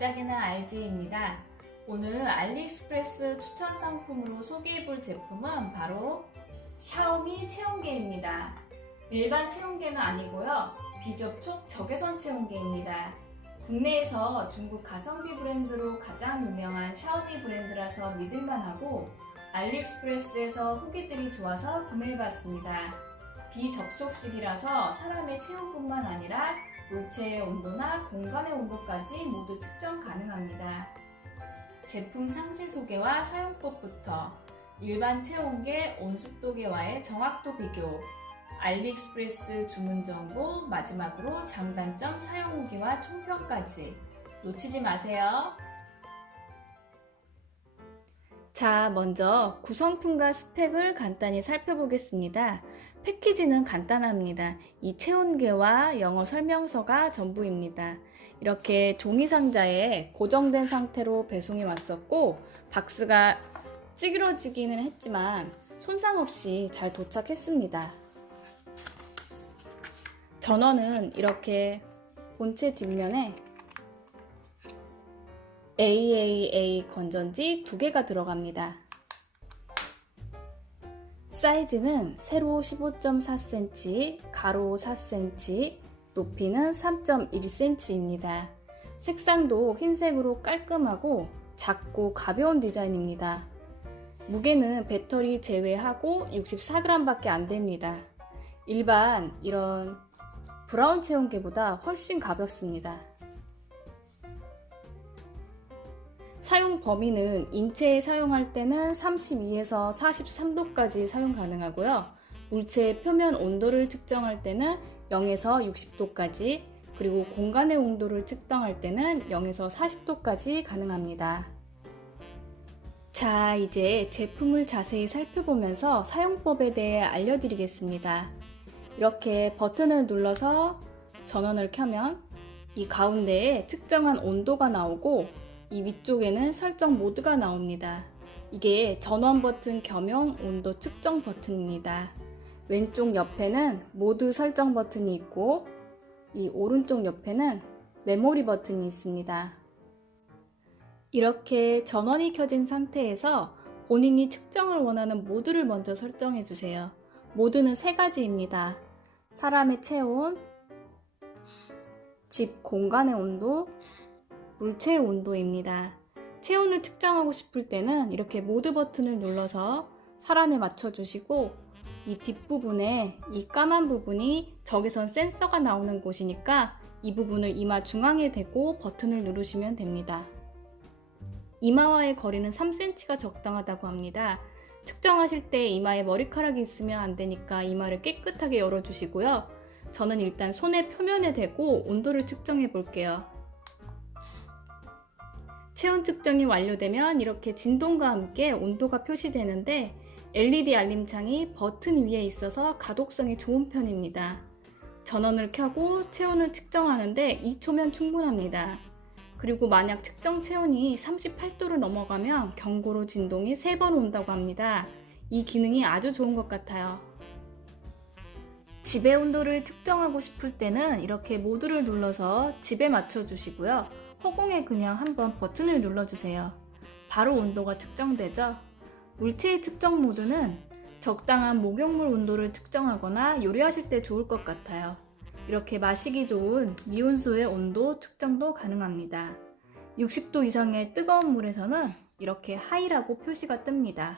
반짝이는 RG입니다. 오늘 알리익스프레스 추천 상품으로 소개해볼 제품은 바로 샤오미 체온계입니다. 일반 체온계는 아니고요. 비접촉 적외선 체온계입니다. 국내에서 중국 가성비 브랜드로 가장 유명한 샤오미 브랜드라서 믿을만하고 알리익스프레스에서 후기들이 좋아서 구매해봤습니다. 비접촉식이라서 사람의 체온뿐만 아니라 물체의 온도나 공간의 온도까지 모두 측정 가능합니다. 제품 상세 소개와 사용법부터 일반 체온계 온습도계와의 정확도 비교, 알리익스프레스 주문 정보, 마지막으로 장단점 사용 후기와 총평까지 놓치지 마세요. 자, 먼저 구성품과 스펙을 간단히 살펴보겠습니다. 패키지는 간단합니다. 이 체온계와 영어 설명서가 전부입니다. 이렇게 종이 상자에 고정된 상태로 배송이 왔었고, 박스가 찌그러지기는 했지만 손상 없이 잘 도착했습니다. 전원은 이렇게 본체 뒷면에 AAA 건전지 두 개가 들어갑니다. 사이즈는 세로 15.4cm, 가로 4cm, 높이는 3.1cm입니다. 색상도 흰색으로 깔끔하고 작고 가벼운 디자인입니다. 무게는 배터리 제외하고 64g밖에 안 됩니다. 일반 이런 브라운 체온계보다 훨씬 가볍습니다. 사용 범위는 인체에 사용할 때는 32에서 43도까지 사용 가능하고요. 물체의 표면 온도를 측정할 때는 0에서 60도까지, 그리고 공간의 온도를 측정할 때는 0에서 40도까지 가능합니다. 자, 이제 제품을 자세히 살펴보면서 사용법에 대해 알려드리겠습니다. 이렇게 버튼을 눌러서 전원을 켜면 이 가운데에 측정한 온도가 나오고 이 위쪽에는 설정 모드가 나옵니다. 이게 전원 버튼 겸용 온도 측정 버튼입니다. 왼쪽 옆에는 모드 설정 버튼이 있고 이 오른쪽 옆에는 메모리 버튼이 있습니다. 이렇게 전원이 켜진 상태에서 본인이 측정을 원하는 모드를 먼저 설정해 주세요. 모드는 세 가지입니다. 사람의 체온, 집 공간의 온도, 물체의 온도입니다. 체온을 측정하고 싶을 때는 이렇게 모드 버튼을 눌러서 사람에 맞춰주시고 이 뒷부분에 이 까만 부분이 적외선 센서가 나오는 곳이니까 이 부분을 이마 중앙에 대고 버튼을 누르시면 됩니다. 이마와의 거리는 3cm가 적당하다고 합니다. 측정하실 때 이마에 머리카락이 있으면 안 되니까 이마를 깨끗하게 열어주시고요. 저는 일단 손의 표면에 대고 온도를 측정해 볼게요. 체온 측정이 완료되면 이렇게 진동과 함께 온도가 표시되는데 LED 알림창이 버튼 위에 있어서 가독성이 좋은 편입니다. 전원을 켜고 체온을 측정하는데 2초면 충분합니다. 그리고 만약 측정 체온이 38도를 넘어가면 경고로 진동이 3번 온다고 합니다. 이 기능이 아주 좋은 것 같아요. 집의 온도를 측정하고 싶을 때는 이렇게 모드를 눌러서 집에 맞춰 주시고요. 허공에 그냥 한번 버튼을 눌러주세요. 바로 온도가 측정되죠? 물체의 측정 모드는 적당한 목욕물 온도를 측정하거나 요리하실 때 좋을 것 같아요. 이렇게 마시기 좋은 미온수의 온도 측정도 가능합니다. 60도 이상의 뜨거운 물에서는 이렇게 하이라고 표시가 뜹니다.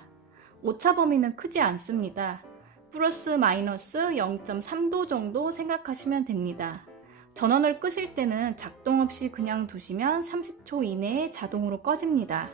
오차 범위는 크지 않습니다. 플러스 마이너스 0.3도 정도 생각하시면 됩니다. 전원을 끄실 때는 작동 없이 그냥 두시면 30초 이내에 자동으로 꺼집니다.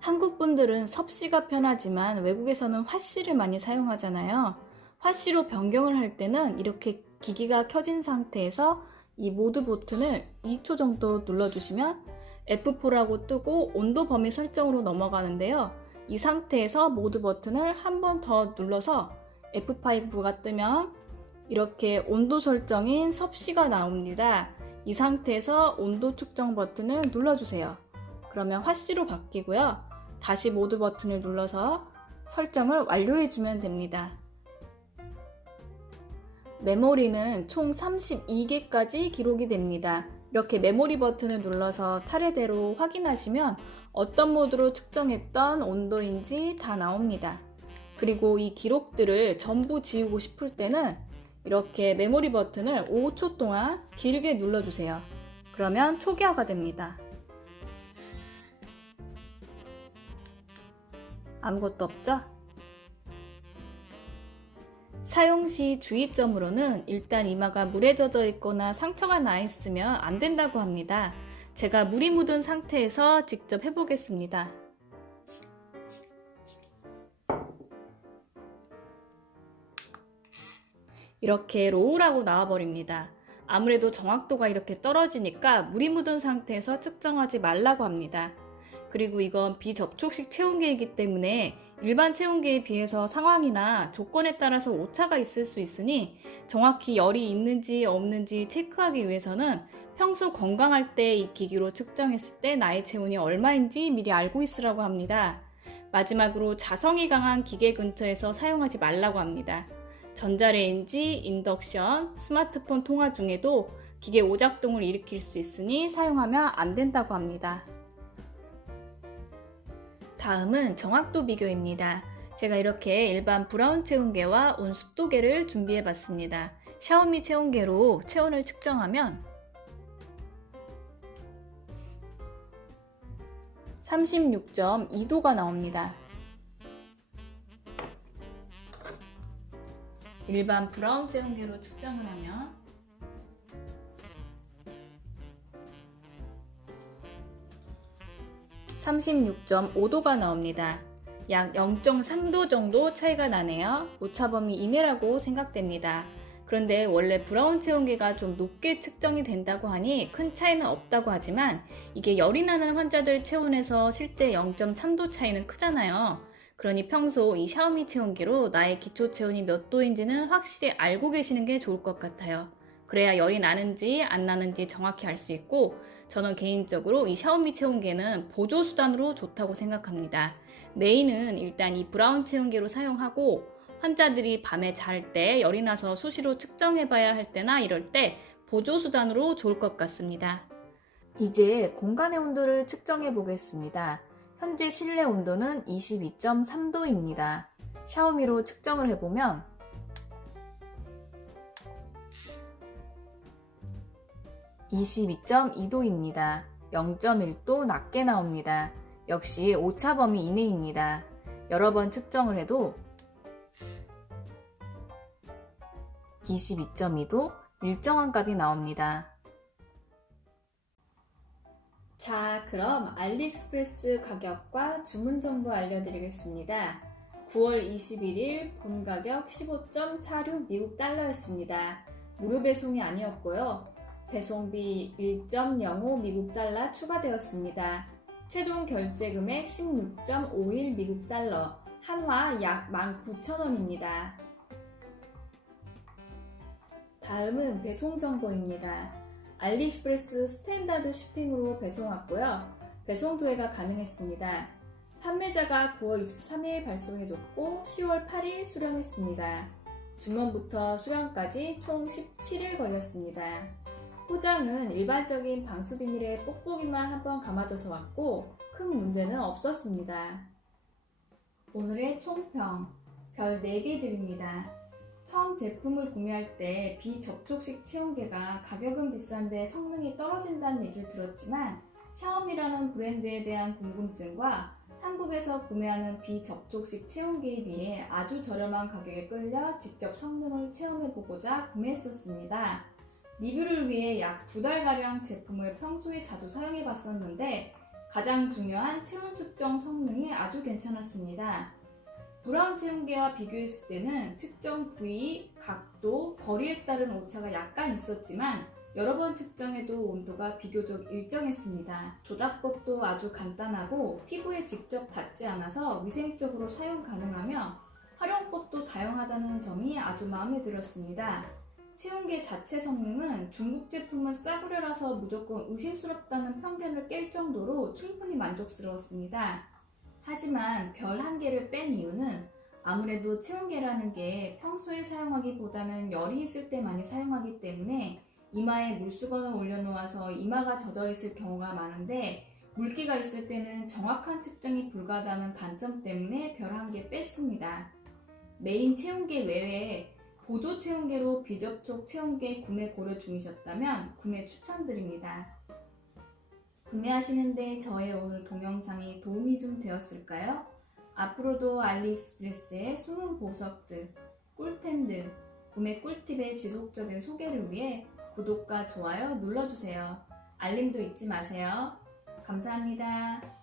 한국 분들은 섭씨가 편하지만 외국에서는 화씨를 많이 사용하잖아요. 화씨로 변경을 할 때는 이렇게 기기가 켜진 상태에서 이 모드 버튼을 2초 정도 눌러주시면 F4라고 뜨고 온도 범위 설정으로 넘어가는데요. 이 상태에서 모드 버튼을 한 번 더 눌러서 F5가 뜨면 이렇게 온도 설정인 섭씨가 나옵니다. 이 상태에서 온도 측정 버튼을 눌러주세요. 그러면 화씨로 바뀌고요. 다시 모드 버튼을 눌러서 설정을 완료해주면 됩니다. 메모리는 총 32개까지 기록이 됩니다. 이렇게 메모리 버튼을 눌러서 차례대로 확인하시면 어떤 모드로 측정했던 온도인지 다 나옵니다. 그리고 이 기록들을 전부 지우고 싶을 때는 이렇게 메모리 버튼을 5초 동안 길게 눌러주세요. 그러면 초기화가 됩니다. 아무것도 없죠? 사용 시 주의점으로는 일단 이마가 물에 젖어 있거나 상처가 나 있으면 안 된다고 합니다. 제가 물이 묻은 상태에서 직접 해보겠습니다. 이렇게 로우라고 나와버립니다. 아무래도 정확도가 이렇게 떨어지니까 물이 묻은 상태에서 측정하지 말라고 합니다. 그리고 이건 비접촉식 체온계이기 때문에 일반 체온계에 비해서 상황이나 조건에 따라서 오차가 있을 수 있으니 정확히 열이 있는지 없는지 체크하기 위해서는 평소 건강할 때 이 기기로 측정했을 때 나의 체온이 얼마인지 미리 알고 있으라고 합니다. 마지막으로 자성이 강한 기계 근처에서 사용하지 말라고 합니다. 전자레인지, 인덕션, 스마트폰 통화 중에도 기계 오작동을 일으킬 수 있으니 사용하면 안 된다고 합니다. 다음은 정확도 비교입니다. 제가 이렇게 일반 브라운 체온계와 온습도계를 준비해 봤습니다. 샤오미 체온계로 체온을 측정하면 36.2도가 나옵니다. 일반 브라운 체온계로 측정을 하면 36.5도가 나옵니다. 약 0.3도 정도 차이가 나네요. 오차범위 이내라고 생각됩니다. 그런데 원래 브라운 체온계가 좀 높게 측정이 된다고 하니 큰 차이는 없다고 하지만 이게 열이 나는 환자들 체온에서 실제 0.3도 차이는 크잖아요. 그러니 평소 이 샤오미 체온계로 나의 기초 체온이 몇 도인지는 확실히 알고 계시는 게 좋을 것 같아요. 그래야 열이 나는지 안 나는지 정확히 알 수 있고 저는 개인적으로 이 샤오미 체온계는 보조 수단으로 좋다고 생각합니다. 메인은 일단 이 브라운 체온계로 사용하고 환자들이 밤에 잘 때 열이 나서 수시로 측정해 봐야 할 때나 이럴 때 보조 수단으로 좋을 것 같습니다. 이제 공간의 온도를 측정해 보겠습니다. 현재 실내 온도는 22.3도입니다. 샤오미로 측정을 해보면 22.2도입니다. 0.1도 낮게 나옵니다. 역시 오차 범위 이내입니다. 여러 번 측정을 해도 22.2도 일정한 값이 나옵니다. 자, 그럼 알리익스프레스 가격과 주문 정보 알려드리겠습니다. 9월 21일 본 가격 15.46 미국 달러였습니다. 무료 배송이 아니었고요. 배송비 1.05 미국 달러 추가되었습니다. 최종 결제 금액 16.51 미국 달러, 한화 약 19,000원입니다. 다음은 배송 정보입니다. 알리익스프레스 스탠다드 쇼핑으로 배송 왔고요. 배송 도해가 가능했습니다. 판매자가 9월 23일 발송해줬고 10월 8일 수령했습니다. 주문부터 수령까지 총 17일 걸렸습니다. 포장은 일반적인 방수 비닐에 뽁뽁이만 한번 감아져서 왔고 큰 문제는 없었습니다. 오늘의 총평 별 4개 드립니다. 처음 제품을 구매할 때 비접촉식 체온계가 가격은 비싼데 성능이 떨어진다는 얘기를 들었지만 샤오미라는 브랜드에 대한 궁금증과 한국에서 구매하는 비접촉식 체온계에 비해 아주 저렴한 가격에 끌려 직접 성능을 체험해보고자 구매했었습니다. 리뷰를 위해 약 두 달가량 제품을 평소에 자주 사용해 봤었는데 가장 중요한 체온 측정 성능이 아주 괜찮았습니다. 브라운 체온계와 비교했을 때는 측정 부위, 각도, 거리에 따른 오차가 약간 있었지만 여러 번 측정해도 온도가 비교적 일정했습니다. 조작법도 아주 간단하고 피부에 직접 닿지 않아서 위생적으로 사용 가능하며 활용법도 다양하다는 점이 아주 마음에 들었습니다. 체온계 자체 성능은 중국 제품은 싸구려라서 무조건 의심스럽다는 편견을 깰 정도로 충분히 만족스러웠습니다. 하지만 별 한 개를 뺀 이유는 아무래도 체온계라는 게 평소에 사용하기보다는 열이 있을 때 많이 사용하기 때문에 이마에 물수건을 올려놓아서 이마가 젖어 있을 경우가 많은데 물기가 있을 때는 정확한 측정이 불가하다는 단점 때문에 별 한 개 뺐습니다. 메인 체온계 외에 보조 체온계로 비접촉 체온계 구매 고려 중이셨다면 구매 추천드립니다. 구매하시는데 저의 오늘 동영상이 도움이 좀 되었을까요? 앞으로도 알리익스프레스의 숨은 보석들, 꿀템들, 구매 꿀팁의 지속적인 소개를 위해 구독과 좋아요 눌러주세요. 알림도 잊지 마세요. 감사합니다.